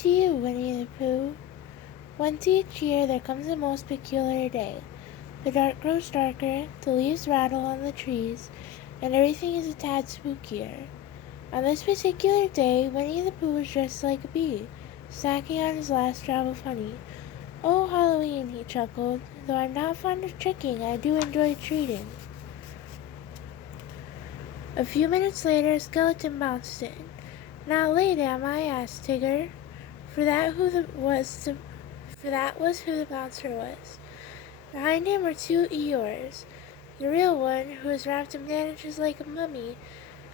to you, Winnie the Pooh. Once each year there comes a most peculiar day. The dark grows darker, the leaves rattle on the trees, and everything is a tad spookier. On this particular day, Winnie the Pooh was dressed like a bee, snacking on his last drop of honey. "Oh, Halloween," he chuckled. "Though I'm not fond of tricking, I do enjoy treating." A few minutes later, a skeleton bounced in. "Not late, am I?" asked Tigger, for that was who the bouncer was. Behind him were two Eeyores, the real one, who was wrapped in bandages like a mummy,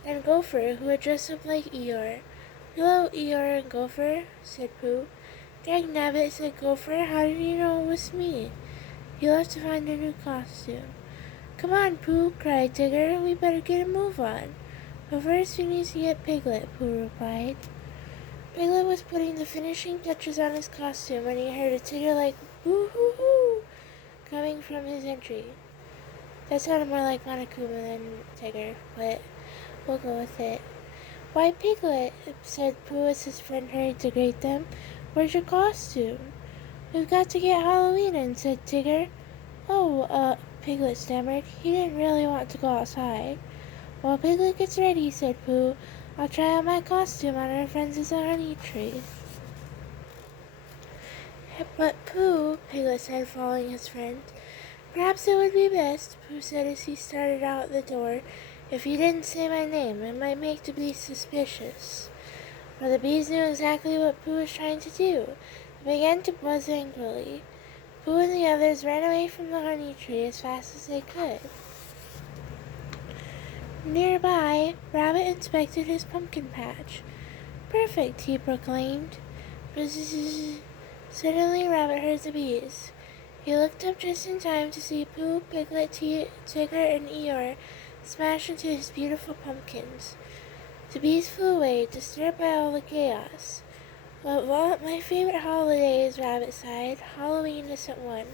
and Gopher, who had dressed up like Eeyore. "Hello, Eeyore and Gopher," said Pooh. "Dagnabbit," said Gopher, "how did you know it was me?" "He left to find a new costume." "Come on, Pooh," cried Tigger, "we better get a move on." "But first we need to get Piglet," Pooh replied. Piglet was putting the finishing touches on his costume when he heard a Tigger-like "boo-hoo-hoo" coming from his entry. That sounded more like Monokuma than Tigger, but we'll go with it. "Why, Piglet," said Pooh as his friend hurried to greet them, "where's your costume?" "We've got to get Halloween in," said Tigger. "Oh, Piglet stammered. He didn't really want to go outside. "While Piglet gets ready," said Pooh, "I'll try on my costume on our friends as a honey tree." "But Pooh," Piglet said, following his friend. "Perhaps it would be best," Pooh said as he started out the door, "if you didn't say my name. It might make the bees suspicious." But the bees knew exactly what Pooh was trying to do. They began to buzz angrily. Pooh and the others ran away from the honey tree as fast as they could. Nearby, Rabbit inspected his pumpkin patch. "Perfect," he proclaimed. Bzzz. Suddenly, Rabbit heard the bees. He looked up just in time to see Pooh, Piglet, Tigger, and Eeyore smash into his beautiful pumpkins. The bees flew away, disturbed by all the chaos. "But my favorite holiday is," Rabbit sighed. "Halloween isn't one."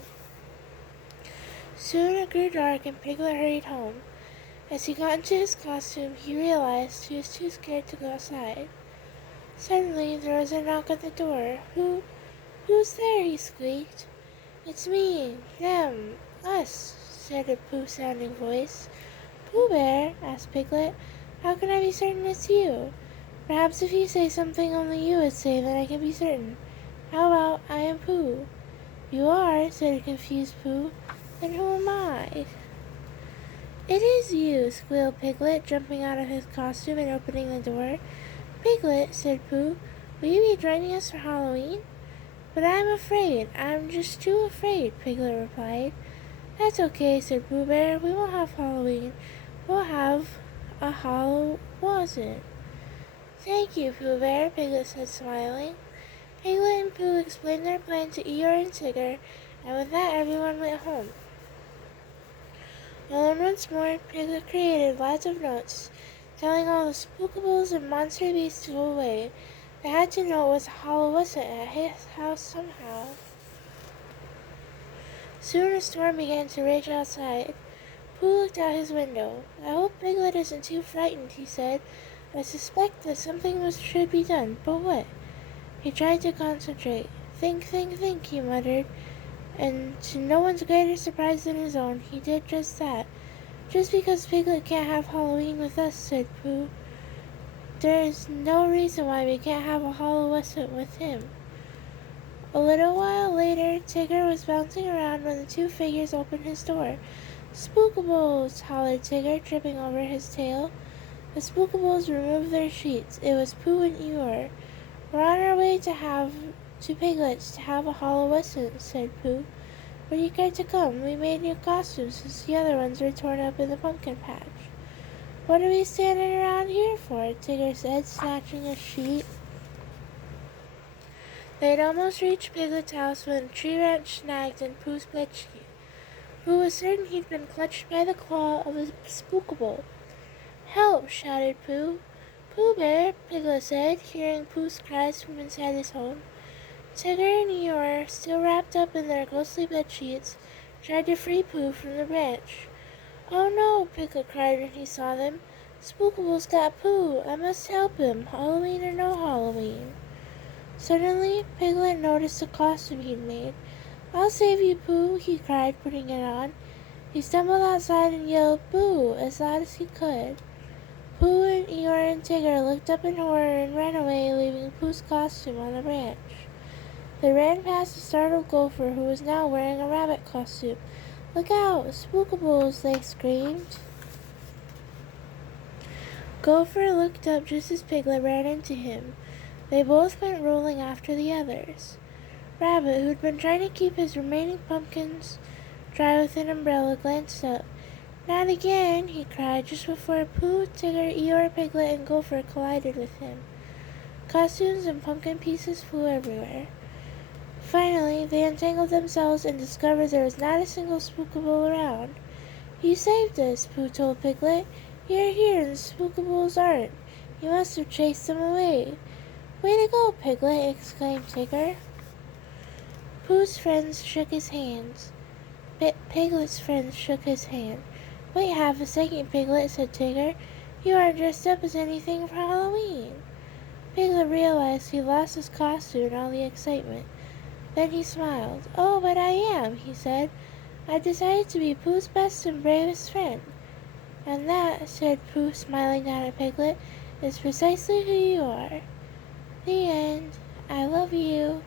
Soon it grew dark and Piglet hurried home. As he got into his costume, he realized he was too scared to go outside. Suddenly, there was a knock at the door. Who's there?" he squeaked. "It's me, them, us," said a Pooh-sounding voice. "Pooh Bear?" asked Piglet. "How can I be certain it's you?" "Perhaps if you say something only you would say, then I can be certain. How about, 'I am Pooh'?" "You are?" said a confused Pooh. "Then who am I?" "It is you!" squealed Piglet, jumping out of his costume and opening the door. "Piglet," said Pooh, "will you be joining us for Halloween?" "But I'm afraid. I'm just too afraid," Piglet replied. "That's okay," said Pooh Bear. "We won't have Halloween. We'll have a Hallow-wasn't." "Thank you, Pooh Bear," Piglet said, smiling. Piglet and Pooh explained their plan to Eeyore and Tigger, and with that everyone went home. Alone once more, Piglet created lots of notes, telling all the spookables and monster beasts to go away. They had to know it was a Hallow-wasn't at his house somehow. Soon a storm began to rage outside. Pooh looked out his window. "I hope Piglet isn't too frightened," he said. "I suspect that something should be done, but what?" He tried to concentrate. "Think, think, think," he muttered, and to no one's greater surprise than his own, he did just that. "Just because Piglet can't have Halloween with us," said Pooh, "there is no reason why we can't have a Hallow-wasn't with him." A little while later, Tigger was bouncing around when the two figures opened his door. "Spookables!" hollered Tigger, tripping over his tail. The Spookables removed their sheets. It was Pooh and Eeyore. "We're on our way to Piglet's to have a Hallow-wasn't," said Pooh. "Were you care to come? We made new costumes since the other ones were torn up in the pumpkin patch." "What are we standing around here for?" Tigger said, snatching a sheet. They had almost reached Piglet's house when a tree branch snagged in Pooh's bedsheet. Pooh was certain he'd been clutched by the claw of a spookable. "Help!" shouted Pooh. "Pooh Bear," Piglet said, hearing Pooh's cries from inside his home. Tigger and Eeyore, still wrapped up in their ghostly bedsheets, tried to free Pooh from the branch. "Oh no!" Piglet cried when he saw them. "Spookable's got Pooh! I must help him, Halloween or no Halloween." Suddenly, Piglet noticed the costume he'd made. "I'll save you, Pooh!" he cried, putting it on. He stumbled outside and yelled "Boo!" as loud as he could. Pooh and Eeyore and Tigger looked up in horror and ran away, leaving Pooh's costume on the branch. They ran past a startled Gopher, who was now wearing a rabbit costume. "Look out! Spookables!" they screamed. Gopher looked up just as Piglet ran into him. They both went rolling after the others. Rabbit, who'd been trying to keep his remaining pumpkins dry with an umbrella, glanced up. "Not again!" he cried, just before Pooh, Tigger, Eeyore, Piglet, and Gopher collided with him. Costumes and pumpkin pieces flew everywhere. Finally, they untangled themselves and discovered there was not a single Spookable around. "You saved us," Pooh told Piglet. "You're here and the Spookables aren't. You must have chased them away." "Way to go, Piglet!" exclaimed Tigger. Pooh's friends shook his hands. Piglet's friends shook his hand. "Wait half a second, Piglet," said Tigger. "You aren't dressed up as anything for Halloween." Piglet realized he lost his costume in all the excitement. Then he smiled. "Oh, but I am," he said. "I decided to be Pooh's best and bravest friend." "And that," said Pooh, smiling down at Piglet, "is precisely who you are." The end. I love you.